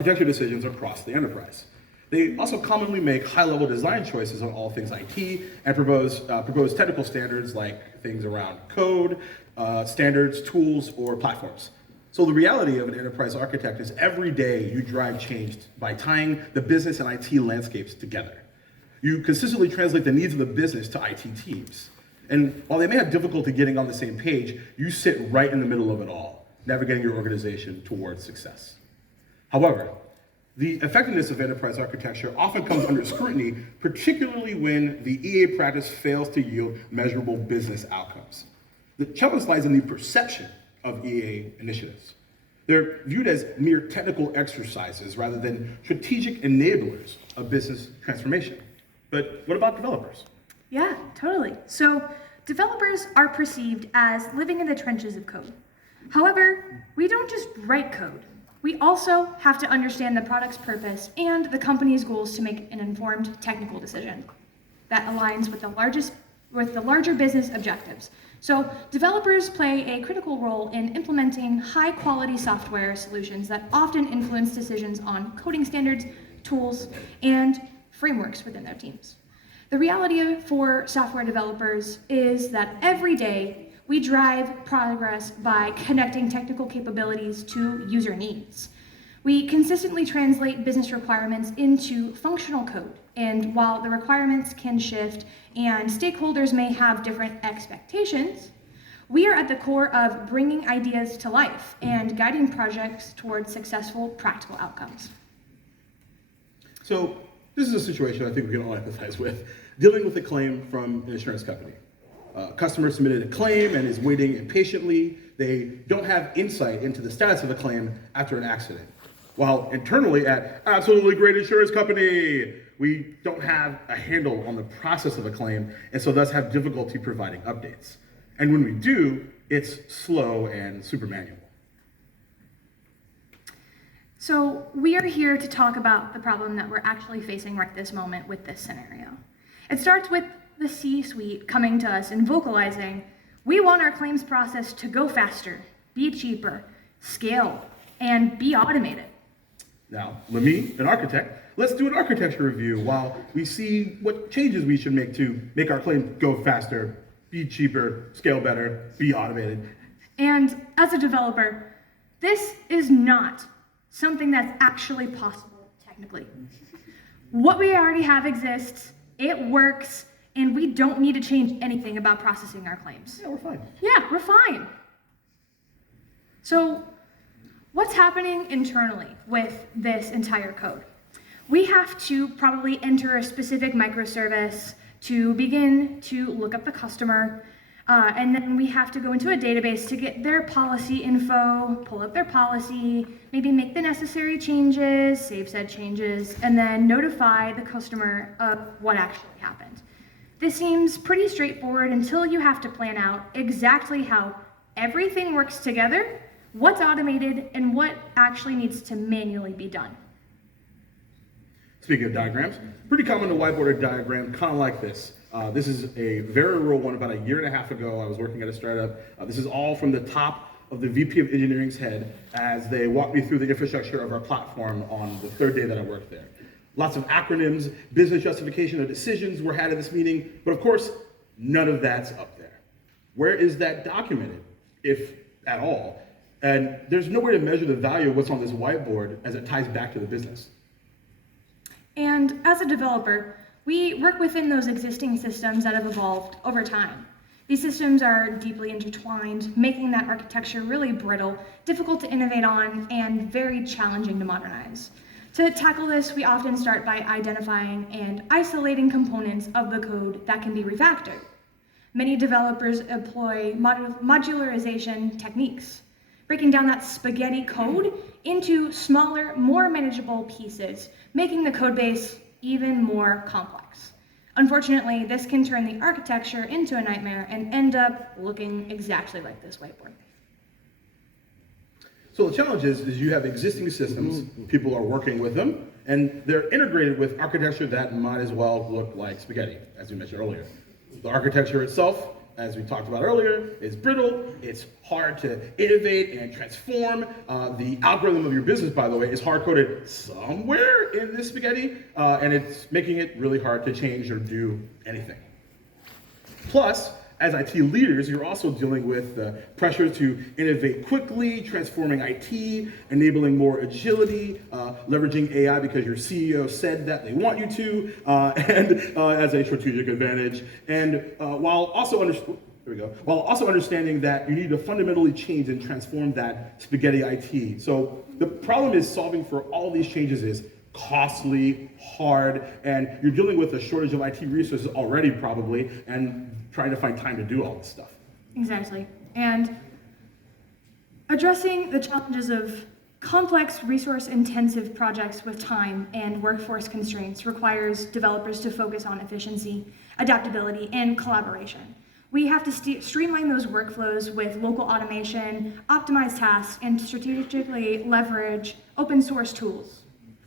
architecture decisions across the enterprise. They also commonly make high-level design choices on all things IT and propose technical standards like things around code, standards, tools, or platforms. So the reality of an enterprise architect is every day you drive change by tying the business and IT landscapes together. You consistently translate the needs of the business to IT teams. And while they may have difficulty getting on the same page, you sit right in the middle of it all, navigating your organization towards success. However, the effectiveness of enterprise architecture often comes under scrutiny, particularly when the EA practice fails to yield measurable business outcomes. The challenge lies in the perception of EA initiatives. They're viewed as mere technical exercises rather than strategic enablers of business transformation. But what about developers? Yeah, totally. So developers are perceived as living in the trenches of code. However, we don't just write code. We also have to understand the product's purpose and the company's goals to make an informed technical decision that aligns with the larger business objectives. So developers play a critical role in implementing high-quality software solutions that often influence decisions on coding standards, tools, and frameworks within their teams. The reality for software developers is that every day we drive progress by connecting technical capabilities to user needs. We consistently translate business requirements into functional code, and while the requirements can shift and stakeholders may have different expectations, we are at the core of bringing ideas to life and guiding projects towards successful practical outcomes. So this is a situation I think we can all empathize with, dealing with a claim from an insurance company. Customer submitted a claim and is waiting impatiently. They don't have insight into the status of the claim after an accident. While internally at absolutely great insurance company, we don't have a handle on the process of a claim and so thus have difficulty providing updates. And when we do, it's slow and super manual. So we are here to talk about the problem that we're actually facing right this moment with this scenario. It starts with the C-suite coming to us and vocalizing, we want our claims process to go faster, be cheaper, scale, and be automated. Now, let me, an architect, let's do an architecture review while we see what changes we should make to make our claim go faster, be cheaper, scale better, be automated. And as a developer, this is not something that's actually possible technically. What we already have exists, it works, and we don't need to change anything about processing our claims. Yeah, we're fine. Yeah, we're fine. So what's happening internally with this entire code? We have to probably enter a specific microservice to begin to look up the customer, and then we have to go into a database to get their policy info, pull up their policy, maybe make the necessary changes, save said changes, and then notify the customer of what actually happened. This seems pretty straightforward until you have to plan out exactly how everything works together, what's automated, and what actually needs to manually be done. Speaking of diagrams, pretty common to whiteboard a diagram kind of like this. This is a very real one. About a year and a half ago, I was working at a startup. This is all from the top of the VP of Engineering's head as they walked me through the infrastructure of our platform on the third day that I worked there. Lots of acronyms, business justification of decisions were had at this meeting, but of course, none of that's up there. Where is that documented, if at all? And there's no way to measure the value of what's on this whiteboard as it ties back to the business. And as a developer, we work within those existing systems that have evolved over time. These systems are deeply intertwined, making that architecture really brittle, difficult to innovate on, and very challenging to modernize. To tackle this, we often start by identifying and isolating components of the code that can be refactored. Many developers employ modularization techniques, breaking down that spaghetti code into smaller, more manageable pieces, making the code base even more complex. Unfortunately, this can turn the architecture into a nightmare and end up looking exactly like this whiteboard. So the challenge is you have existing systems, people are working with them, and they're integrated with architecture that might as well look like spaghetti, as you mentioned earlier. The architecture itself as we talked about earlier, is brittle. It's hard to innovate and transform. The algorithm of your business, by the way, is hard-coded somewhere in this spaghetti, and it's making it really hard to change or do anything. Plus, as IT leaders, you're also dealing with the pressure to innovate quickly, transforming IT, enabling more agility, leveraging AI because your CEO said that they want you to, and as a strategic advantage. And while also understanding that you need to fundamentally change and transform that spaghetti IT. So the problem is solving for all these changes is costly, hard, and you're dealing with a shortage of IT resources already probably, and trying to find time to do all this stuff. Exactly. And addressing the challenges of complex, resource-intensive projects with time and workforce constraints requires developers to focus on efficiency, adaptability, and collaboration. We have to streamline those workflows with local automation, optimize tasks, and strategically leverage open source tools,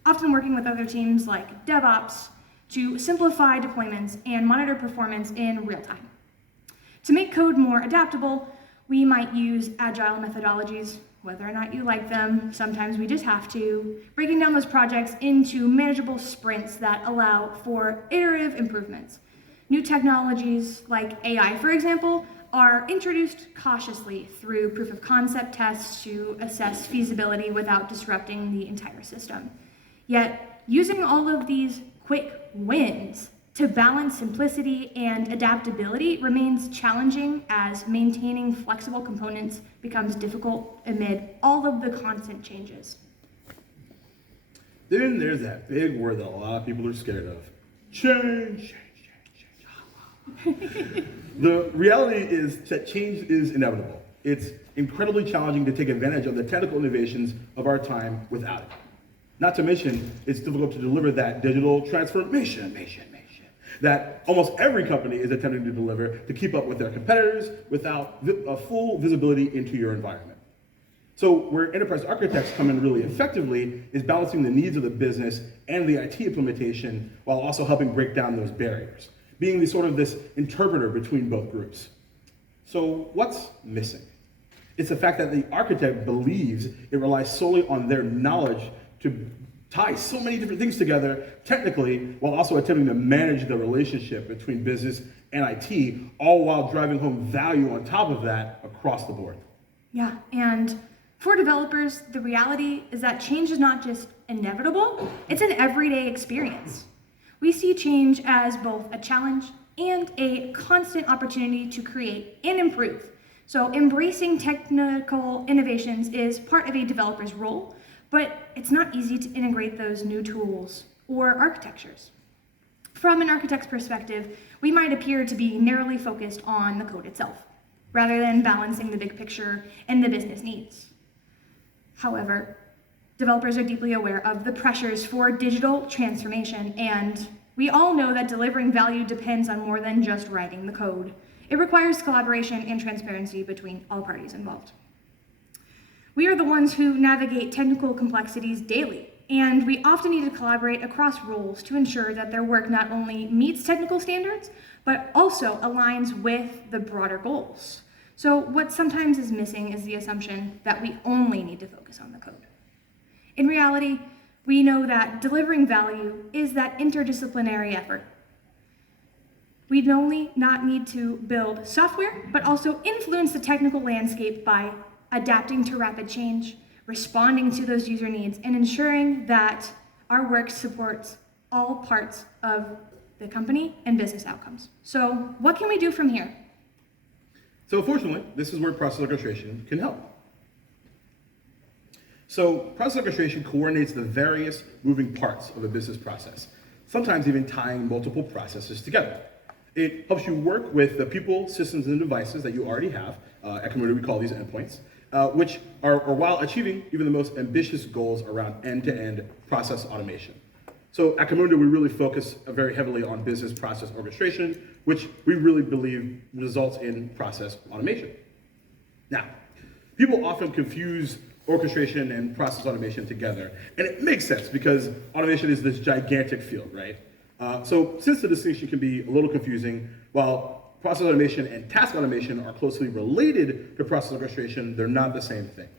often working with other teams like DevOps to simplify deployments and monitor performance in real time. To make code more adaptable, we might use agile methodologies, whether or not you like them. Sometimes we just have to, breaking down those projects into manageable sprints that allow for iterative improvements. New technologies like AI, for example, are introduced cautiously through proof of concept tests to assess feasibility without disrupting the entire system. Yet, using all of these quick wins to balance simplicity and adaptability remains challenging as maintaining flexible components becomes difficult amid all of the constant changes. Then there's that big word that a lot of people are scared of. Change. The reality is that change is inevitable. It's incredibly challenging to take advantage of the technical innovations of our time without it. Not to mention, it's difficult to deliver that digital transformation that almost every company is attempting to deliver to keep up with their competitors without a full visibility into your environment. So where enterprise architects come in really effectively is balancing the needs of the business and the IT implementation while also helping break down those barriers, being this interpreter between both groups. So what's missing? It's the fact that the architect believes it relies solely on their knowledge to tie so many different things together technically while also attempting to manage the relationship between business and IT, all while driving home value on top of that across the board. Yeah, and for developers, the reality is that change is not just inevitable, it's an everyday experience. We see change as both a challenge and a constant opportunity to create and improve. So embracing technical innovations is part of a developer's role, but it's not easy to integrate those new tools or architectures. From an architect's perspective, we might appear to be narrowly focused on the code itself, rather than balancing the big picture and the business needs. However, developers are deeply aware of the pressures for digital transformation, and we all know that delivering value depends on more than just writing the code. It requires collaboration and transparency between all parties involved. We are the ones who navigate technical complexities daily, and we often need to collaborate across roles to ensure that their work not only meets technical standards, but also aligns with the broader goals. So what sometimes is missing is the assumption that we only need to focus on the code. In reality, we know that delivering value is that interdisciplinary effort. We not need to build software, but also influence the technical landscape by adapting to rapid change, responding to those user needs, and ensuring that our work supports all parts of the company and business outcomes. So what can we do from here? So fortunately, this is where process orchestration can help. So process orchestration coordinates the various moving parts of a business process, sometimes even tying multiple processes together. It helps you work with the people, systems, and devices that you already have. At Community, we call these endpoints, which are while achieving even the most ambitious goals around end-to-end process automation. So at Community, we really focus very heavily on business process orchestration, which we really believe results in process automation. Now, people often confuse orchestration and process automation together, and it makes sense because automation is this gigantic field, right? So since the distinction can be a little confusing, while process automation and task automation are closely related to process orchestration, they're not the same thing.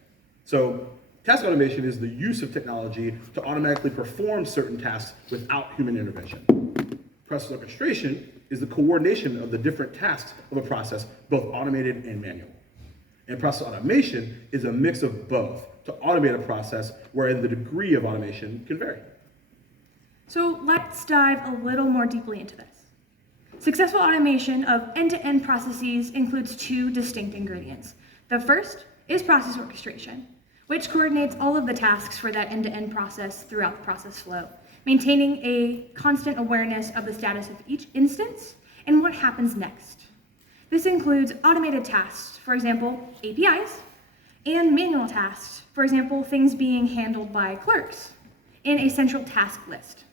So task automation is the use of technology to automatically perform certain tasks without human intervention. Process orchestration is the coordination of the different tasks of a process, both automated and manual. And process automation is a mix of both to automate a process where the degree of automation can vary. So let's dive a little more deeply into this. Successful automation of end-to-end processes includes two distinct ingredients. The first is process orchestration, which coordinates all of the tasks for that end-to-end process throughout the process flow, maintaining a constant awareness of the status of each instance and what happens next. This includes automated tasks, for example, APIs, and manual tasks, for example, things being handled by clerks, in a central task list.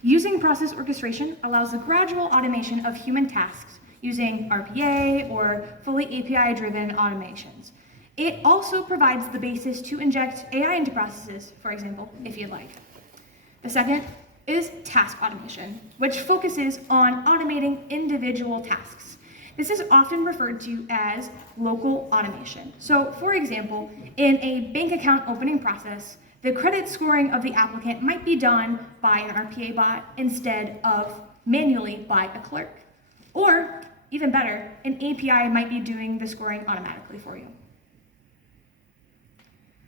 Using process orchestration allows the gradual automation of human tasks using RPA or fully API-driven automations. It also provides the basis to inject AI into processes, for example, if you'd like. The second is task automation, which focuses on automating individual tasks. This is often referred to as local automation. So, for example, in a bank account opening process, the credit scoring of the applicant might be done by an RPA bot instead of manually by a clerk. Or, even better, an API might be doing the scoring automatically for you.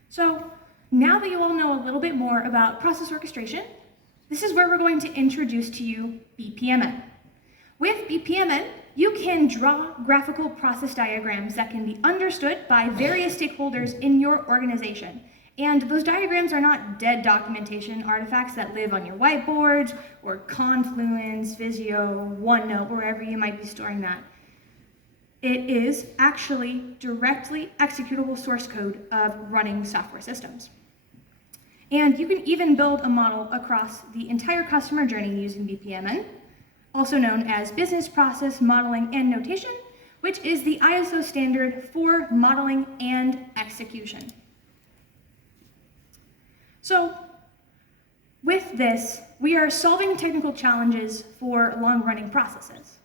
So, now that you all know a little bit more about process orchestration, this is where we're going to introduce to you BPMN. With BPMN, you can draw graphical process diagrams that can be understood by various stakeholders in your organization. And those diagrams are not dead documentation artifacts that live on your whiteboards or Confluence, Visio, OneNote, wherever you might be storing that. It is actually directly executable source code of running software systems. And you can even build a model across the entire customer journey using BPMN, also known as Business Process Modeling and Notation, which is the ISO standard for modeling and execution. So, with this, we are solving technical challenges for long-running processes.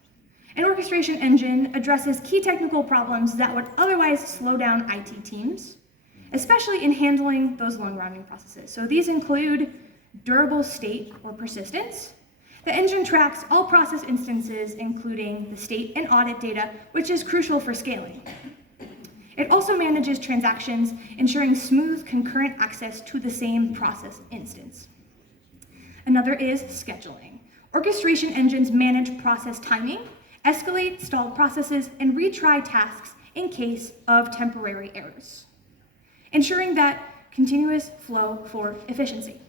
An orchestration engine addresses key technical problems that would otherwise slow down IT teams, especially in handling those long-running processes. So these include durable state or persistence. The engine tracks all process instances, including the state and audit data, which is crucial for scaling. It also manages transactions, ensuring smooth concurrent access to the same process instance. Another is scheduling. Orchestration engines manage process timing, escalate stalled processes, and retry tasks in case of temporary errors, ensuring that continuous flow for efficiency.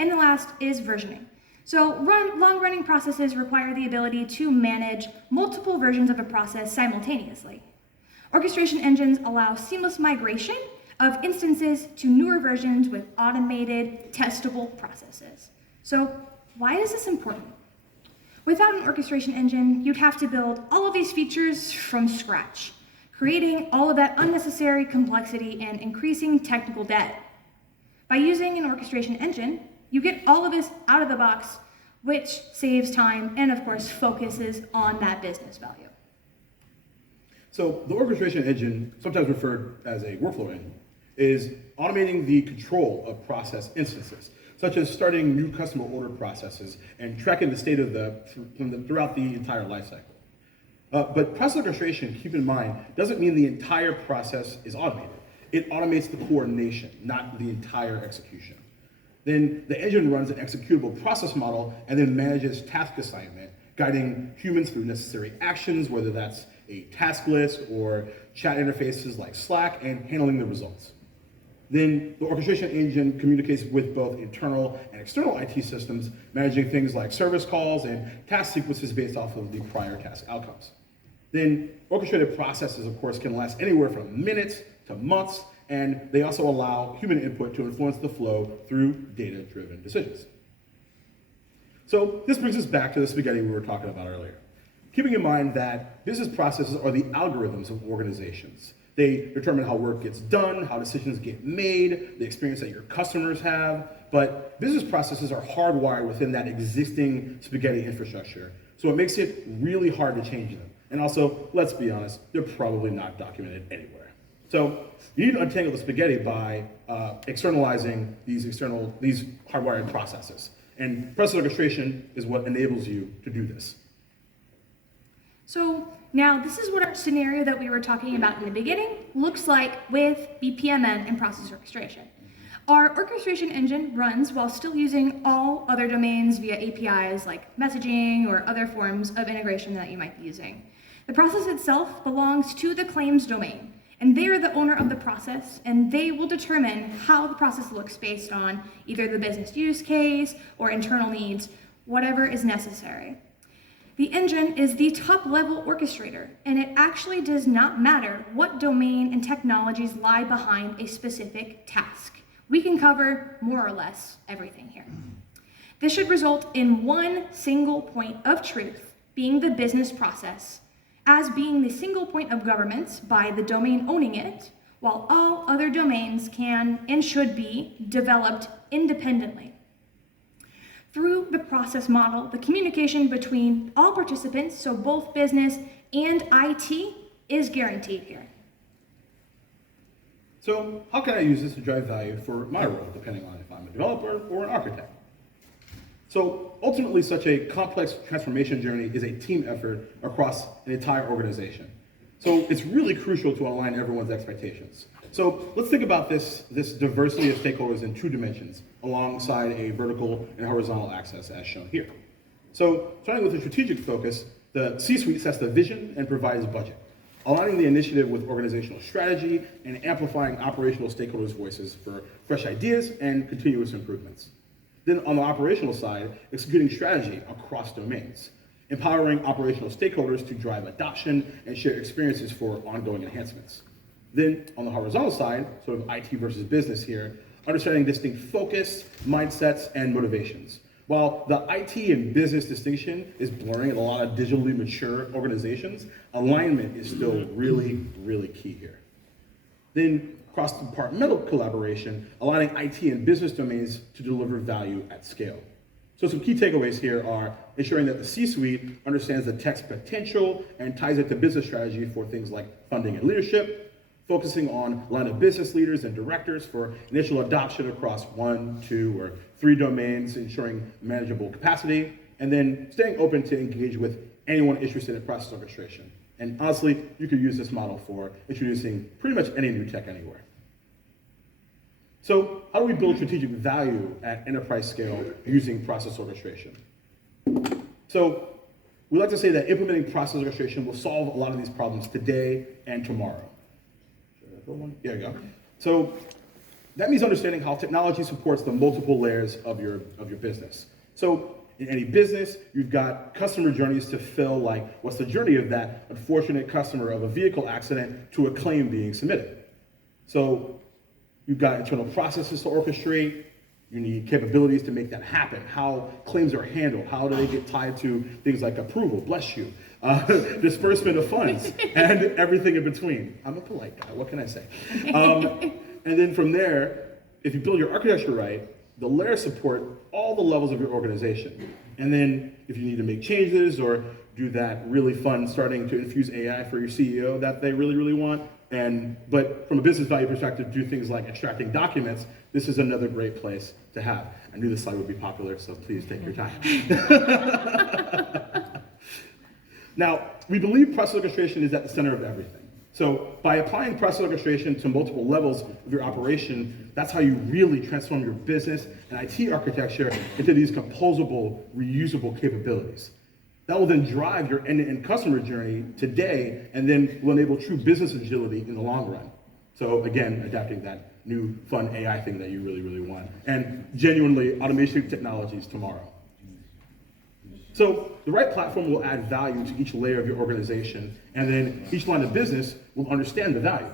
And the last is versioning. So long-running processes require the ability to manage multiple versions of a process simultaneously. Orchestration engines allow seamless migration of instances to newer versions with automated, testable processes. So why is this important? Without an orchestration engine, you'd have to build all of these features from scratch, creating all of that unnecessary complexity and increasing technical debt. By using an orchestration engine, you get all of this out of the box, which saves time and, of course, focuses on that business value. So the orchestration engine, sometimes referred as a workflow engine, is automating the control of process instances, such as starting new customer order processes and tracking the state of throughout the entire lifecycle. But process orchestration, keep in mind, doesn't mean the entire process is automated. It automates the coordination, not the entire execution. Then the engine runs an executable process model and then manages task assignment, guiding humans through necessary actions, whether that's a task list or chat interfaces like Slack, and handling the results. Then the orchestration engine communicates with both internal and external IT systems, managing things like service calls and task sequences based off of the prior task outcomes. Then orchestrated processes, of course, can last anywhere from minutes to months, and they also allow human input to influence the flow through data-driven decisions. So this brings us back to the spaghetti we were talking about earlier. Keeping in mind that business processes are the algorithms of organizations. They determine how work gets done, how decisions get made, the experience that your customers have, but business processes are hardwired within that existing spaghetti infrastructure, so it makes it really hard to change them. And also, let's be honest, they're probably not documented anywhere. So you need to untangle the spaghetti by externalizing these hardwired processes. And process orchestration is what enables you to do this. So now this is what our scenario that we were talking about in the beginning looks like with BPMN and process orchestration. Our orchestration engine runs while still using all other domains via APIs like messaging or other forms of integration that you might be using. The process itself belongs to the claims domain, and they are the owner of the process, and they will determine how the process looks based on either the business use case or internal needs, whatever is necessary. The engine is the top-level orchestrator, and it actually does not matter what domain and technologies lie behind a specific task. We can cover more or less everything here. This should result in one single point of truth, being the business process, as being the single point of governance by the domain owning it, while all other domains can and should be developed independently. Through the process model, the communication between all participants, so both business and IT, is guaranteed here. So how can I use this to drive value for my role, depending on if I'm a developer or an architect? So ultimately, such a complex transformation journey is a team effort across an entire organization. So it's really crucial to align everyone's expectations. So let's think about this diversity of stakeholders in two dimensions, alongside a vertical and horizontal axis as shown here. So starting with a strategic focus, the C-suite sets the vision and provides budget, aligning the initiative with organizational strategy and amplifying operational stakeholders' voices for fresh ideas and continuous improvements. Then on the operational side, executing strategy across domains, empowering operational stakeholders to drive adoption and share experiences for ongoing enhancements. Then on the horizontal side, sort of IT versus business here, understanding distinct focus, mindsets, and motivations. While the IT and business distinction is blurring in a lot of digitally mature organizations, alignment is still really, really key here. Then cross-departmental collaboration, aligning IT and business domains to deliver value at scale. So some key takeaways here are ensuring that the C-suite understands the tech's potential and ties it to business strategy for things like funding and leadership, focusing on line of business leaders and directors for initial adoption across 1, 2, or 3 domains, ensuring manageable capacity, and then staying open to engage with anyone interested in process orchestration. And honestly, you could use this model for introducing pretty much any new tech anywhere. So how do we build strategic value at enterprise scale using process orchestration? So we like to say that implementing process orchestration will solve a lot of these problems today and tomorrow. There you go. So that means understanding how technology supports the multiple layers of your business. So in any business, you've got customer journeys to fill, like what's the journey of that unfortunate customer of a vehicle accident to a claim being submitted. So you've got internal processes to orchestrate. You need capabilities to make that happen. How claims are handled. How do they get tied to things like approval, bless you, disbursement of funds, and everything in between. I'm a polite guy, what can I say? And then from there, if you build your architecture right, the layers support all the levels of your organization. And then if you need to make changes or do that really fun starting to infuse AI for your CEO that they really, really want, but from a business value perspective, do things like extracting documents, this is another great place to have. I knew this slide would be popular, so please take your time. Now, we believe process orchestration is at the center of everything. So by applying process orchestration to multiple levels of your operation, that's how you really transform your business and IT architecture into these composable, reusable capabilities. That will then drive your end-to-end customer journey today, and then will enable true business agility in the long run. So again, adapting that new fun AI thing that you really, really want, and genuinely automation technologies tomorrow. So the right platform will add value to each layer of your organization, and then each line of business will understand the value.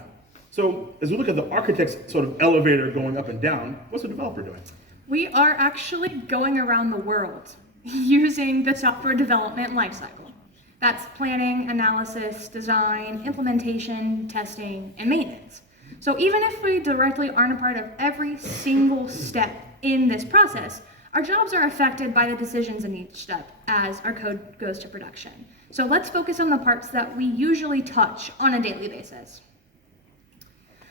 So as we look at the architect's sort of elevator going up and down, what's the developer doing? We are actually going around the world using the software development lifecycle. That's planning, analysis, design, implementation, testing, and maintenance. So even if we directly aren't a part of every single step in this process, our jobs are affected by the decisions in each step as our code goes to production. So let's focus on the parts that we usually touch on a daily basis.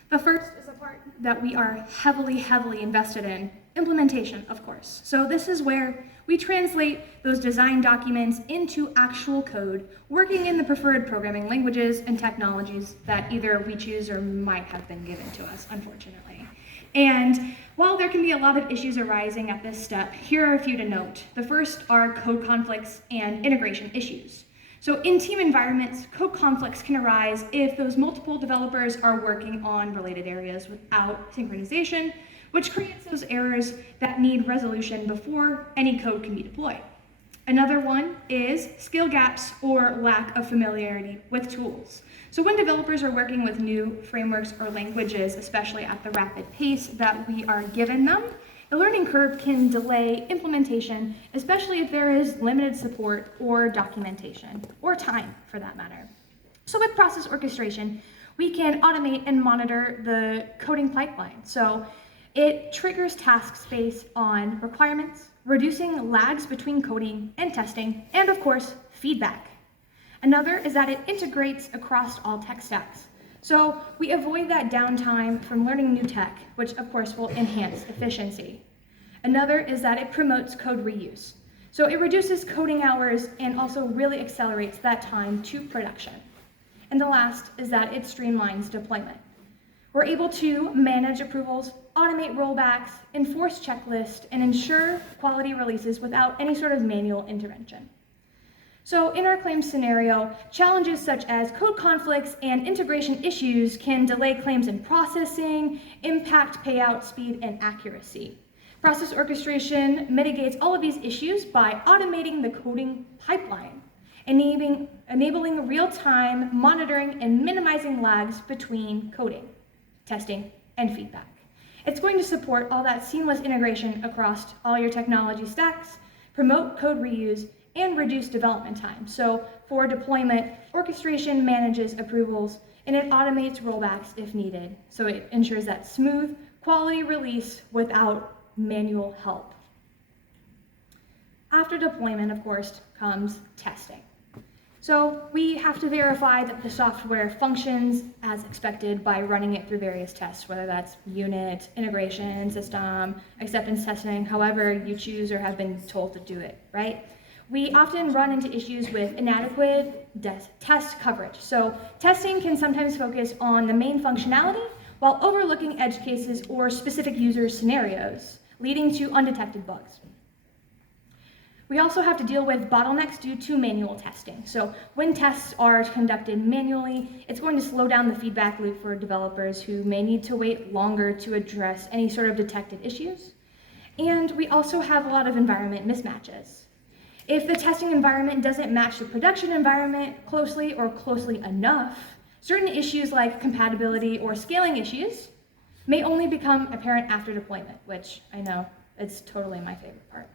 The first is a part that we are heavily invested in, implementation, of course. So this is where we translate those design documents into actual code, working in the preferred programming languages and technologies that either we choose or might have been given to us, unfortunately. And while there can be a lot of issues arising at this step, here are a few to note. The first are code conflicts and integration issues. So in team environments, code conflicts can arise if those multiple developers are working on related areas without synchronization, which creates those errors that need resolution before any code can be deployed. Another one is skill gaps or lack of familiarity with tools. So when developers are working with new frameworks or languages, especially at the rapid pace that we are given them, the learning curve can delay implementation, especially if there is limited support or documentation, or time for that matter. So with process orchestration, we can automate and monitor the coding pipeline. So it triggers tasks based on requirements, reducing lags between coding and testing, and of course, feedback. Another is that it integrates across all tech stacks. So we avoid that downtime from learning new tech, which of course will enhance efficiency. Another is that it promotes code reuse. So it reduces coding hours and also really accelerates that time to production. And the last is that it streamlines deployment. We're able to manage approvals, automate rollbacks, enforce checklists, and ensure quality releases without any sort of manual intervention. So in our claims scenario, challenges such as code conflicts and integration issues can delay claims in processing, impact payout speed and accuracy. Process orchestration mitigates all of these issues by automating the coding pipeline, enabling real-time monitoring and minimizing lags between coding, testing, and feedback. It's going to support all that seamless integration across all your technology stacks, promote code reuse, and reduce development time. So for deployment, orchestration manages approvals and it automates rollbacks if needed. So it ensures that smooth, quality release without manual help. After deployment, of course, comes testing. So we have to verify that the software functions as expected by running it through various tests, whether that's unit, integration, system, acceptance testing, however you choose or have been told to do it, right? We often run into issues with inadequate test coverage. So testing can sometimes focus on the main functionality while overlooking edge cases or specific user scenarios, leading to undetected bugs. We also have to deal with bottlenecks due to manual testing. So when tests are conducted manually, it's going to slow down the feedback loop for developers who may need to wait longer to address any sort of detected issues. And we also have a lot of environment mismatches. If the testing environment doesn't match the production environment closely or closely enough, certain issues like compatibility or scaling issues may only become apparent after deployment, which I know is totally my favorite part.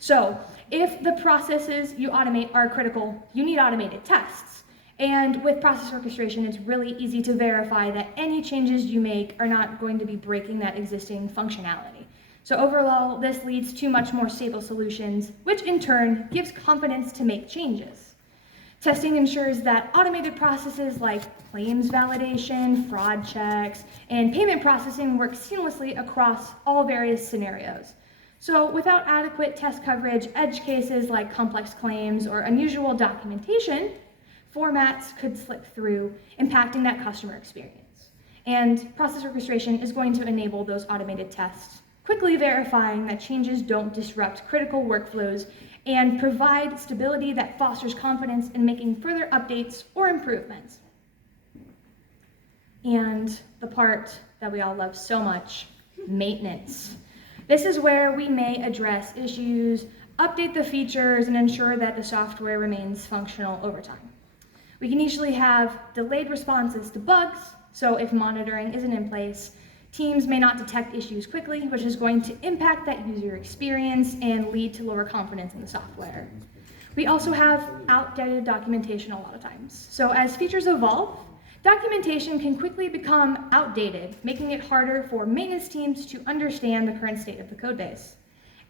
So if the processes you automate are critical, you need automated tests. And with process orchestration, it's really easy to verify that any changes you make are not going to be breaking that existing functionality. So overall, this leads to much more stable solutions, which in turn gives confidence to make changes. Testing ensures that automated processes like claims validation, fraud checks, and payment processing work seamlessly across all various scenarios. So without adequate test coverage, edge cases like complex claims or unusual documentation, formats could slip through, impacting that customer experience. And process orchestration is going to enable those automated tests, quickly verifying that changes don't disrupt critical workflows and provide stability that fosters confidence in making further updates or improvements. And the part that we all love so much, maintenance. This is where we may address issues, update the features, and ensure that the software remains functional over time. We can usually have delayed responses to bugs, so if monitoring isn't in place, teams may not detect issues quickly, which is going to impact that user experience and lead to lower confidence in the software. We also have outdated documentation a lot of times. So as features evolve, documentation can quickly become outdated, making it harder for maintenance teams to understand the current state of the code base.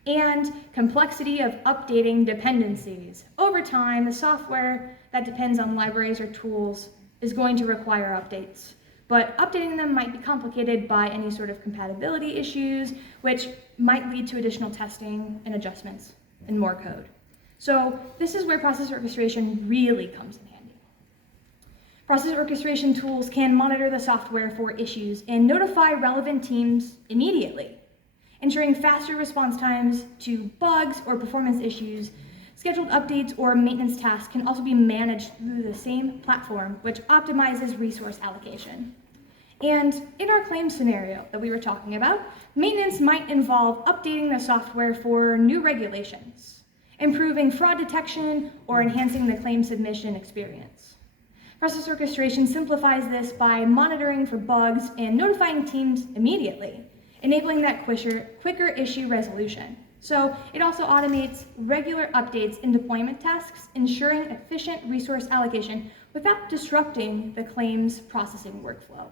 and complexity of updating dependencies. Over time, the software that depends on libraries or tools is going to require updates, but updating them might be complicated by any sort of compatibility issues, which might lead to additional testing and adjustments and more code. So this is where process orchestration really comes in handy. Process orchestration tools can monitor the software for issues and notify relevant teams immediately, ensuring faster response times to bugs or performance issues. Scheduled updates or maintenance tasks can also be managed through the same platform, which optimizes resource allocation. And in our claim scenario that we were talking about, maintenance might involve updating the software for new regulations, improving fraud detection, or enhancing the claim submission experience. Process orchestration simplifies this by monitoring for bugs and notifying teams immediately, enabling that quicker issue resolution. So it also automates regular updates and deployment tasks, ensuring efficient resource allocation without disrupting the claims processing workflow.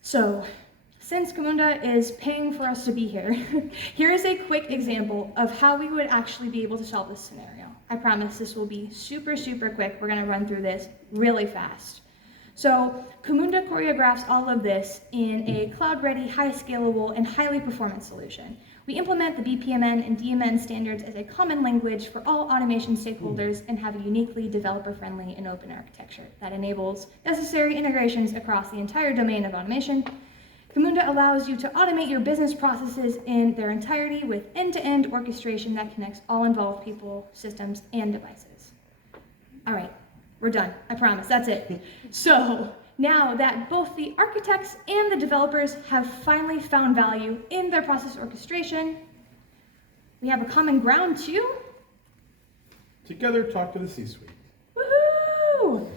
So, since Camunda is paying for us to be here, here is a quick example of how we would actually be able to solve this scenario. I promise this will be super, super quick. We're gonna run through this really fast. So Camunda choreographs all of this in a cloud-ready, high scalable, and highly performant solution. We implement the BPMN and DMN standards as a common language for all automation stakeholders and have a uniquely developer-friendly and open architecture that enables necessary integrations across the entire domain of automation. Camunda allows you to automate your business processes in their entirety with end-to-end orchestration that connects all involved people, systems, and devices. All right. We're done, I promise, that's it. So now that both the architects and the developers have finally found value in their process orchestration, we have a common ground to Together talk to the C-suite. woohoo!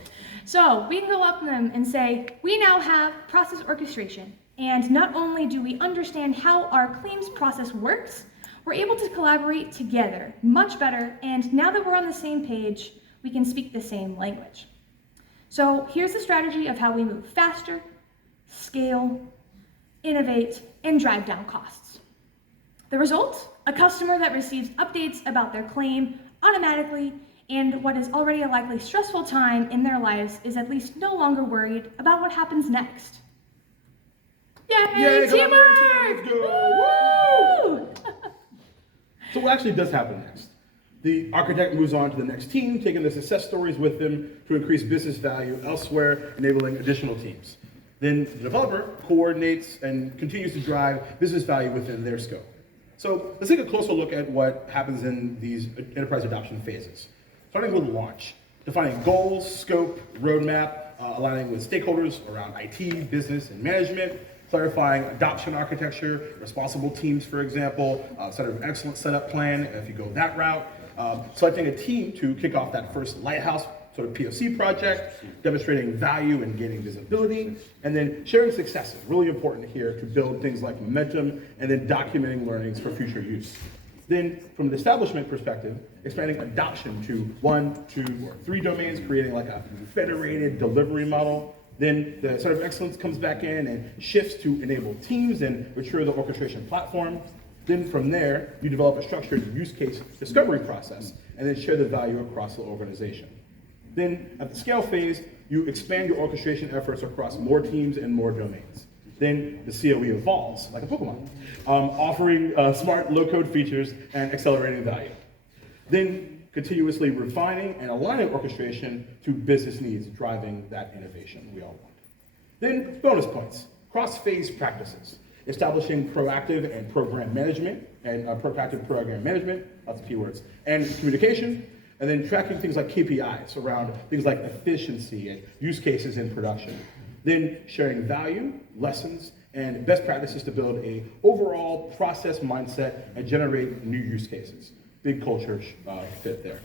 So we can go up to them and say, we now have process orchestration, and not only do we understand how our claims process works, we're able to collaborate together much better, and now that we're on the same page, we can speak the same language. So here's the strategy of how we move faster, scale, innovate, and drive down costs. The result? A customer that receives updates about their claim automatically, and what is already a likely stressful time in their lives is at least no longer worried about what happens next. Yay, teamwork! Let's go! Woo! So what actually does happen next? The architect moves on to the next team, taking the success stories with them to increase business value elsewhere, enabling additional teams. Then the developer coordinates and continues to drive business value within their scope. So let's take a closer look at what happens in these enterprise adoption phases. Starting with launch, defining goals, scope, roadmap, aligning with stakeholders around IT, business, and management, clarifying adoption architecture, responsible teams, for example, sort of excellent setup plan if you go that route. Selecting a team to kick off that first lighthouse sort of POC project, demonstrating value and gaining visibility, and then sharing successes, really important here to build things like momentum, and then documenting learnings for future use. Then from an establishment perspective, expanding adoption to 1, 2, or 3 domains, creating like a federated delivery model. Then the center of excellence comes back in and shifts to enable teams and mature the orchestration platform. Then from there, you develop a structured use case discovery process and then share the value across the organization. Then at the scale phase, you expand your orchestration efforts across more teams and more domains. Then the COE evolves, like a Pokemon, offering smart low-code features and accelerating value. Then continuously refining and aligning orchestration to business needs, driving that innovation we all want. Then bonus points, cross-phase practices, establishing proactive and program management, and proactive program management, lots of keywords, and communication, and then tracking things like KPIs around things like efficiency and use cases in production. Then sharing value, lessons, and best practices to build a overall process mindset and generate new use cases. Big culture fit there.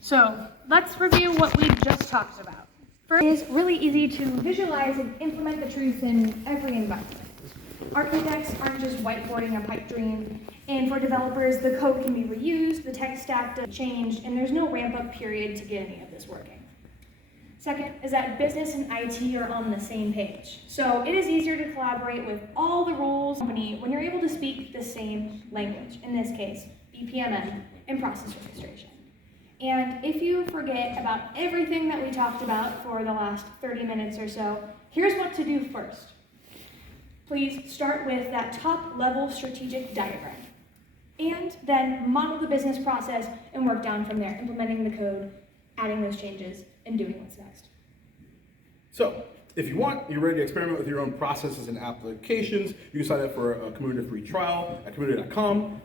So let's review what we just talked about. First, it is really easy to visualize and implement the truth in every environment. Architects aren't just whiteboarding a pipe dream, and for developers, the code can be reused, the tech stack doesn't change, and there's no ramp-up period to get any of this working. Second is that business and IT are on the same page. So it is easier to collaborate with all the roles of the company when you're able to speak the same language, in this case, BPMN and process orchestration. And if you forget about everything that we talked about for the last 30 minutes or so, here's what to do first. Please start with that top level strategic diagram, and then model the business process and work down from there, implementing the code, adding those changes, and doing what's next. So, if you want, you're ready to experiment with your own processes and applications, you can sign up for a community free trial at community.com,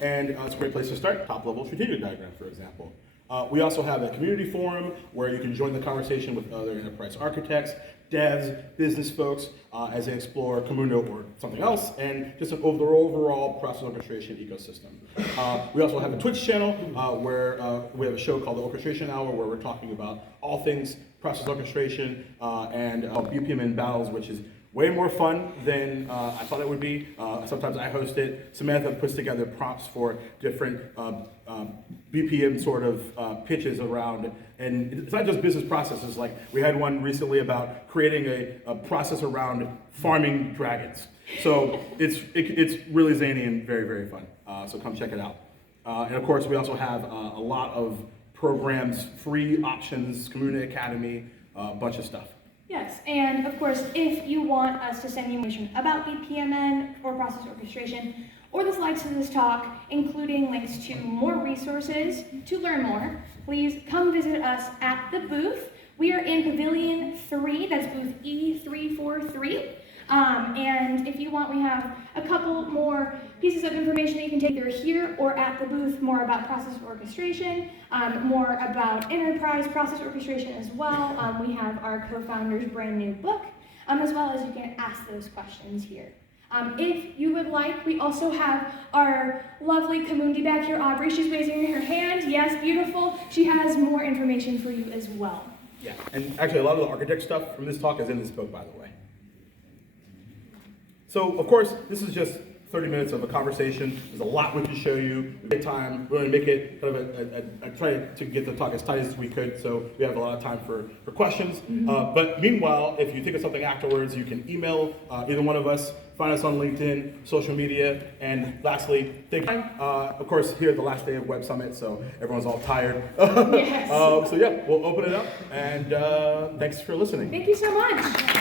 and it's a great place to start, top level strategic diagram, for example. We also have a community forum where you can join the conversation with other enterprise architects, devs, business folks, as they explore Commundo or something else, and just an overall process orchestration ecosystem. We also have a Twitch channel where we have a show called the Orchestration Hour, where we're talking about all things process orchestration and BPMN battles, which is way more fun than I thought it would be. Sometimes I host it. Samantha puts together prompts for different BPM sort of pitches around, and it's not just business processes. Like we had one recently about creating a process around farming dragons. So it's really zany and very fun. So come check it out. And of course, we also have a lot of programs, free options, Community Academy, a bunch of stuff. Yes, and of course, if you want us to send you information about BPMN or process orchestration, or the slides to this talk, including links to more resources to learn more, please come visit us at the booth. We are in Pavilion 3, that's booth E343. And if you want, we have a couple more pieces of information that you can take either here or at the booth, more about process orchestration, more about enterprise process orchestration as well. We have our co-founder's brand new book, as well as you can ask those questions here. If you would like, we also have our lovely Kamundi back here, Aubrey. She's raising her hand. Yes, beautiful. She has more information for you as well. Yeah, and actually a lot of the architect stuff from this talk is in this book, by the way. So, of course, this is just 30 minutes of a conversation. There's a lot we can show you. We take time. We're going to make it kind of I try to get the talk as tight as we could, so we have a lot of time for questions. But meanwhile, if you think of something afterwards, you can email either one of us, find us on LinkedIn, social media, and lastly, thank you. Of course, here at the last day of Web Summit, so everyone's all tired. Yes. So yeah, we'll open it up, and thanks for listening. Thank you so much.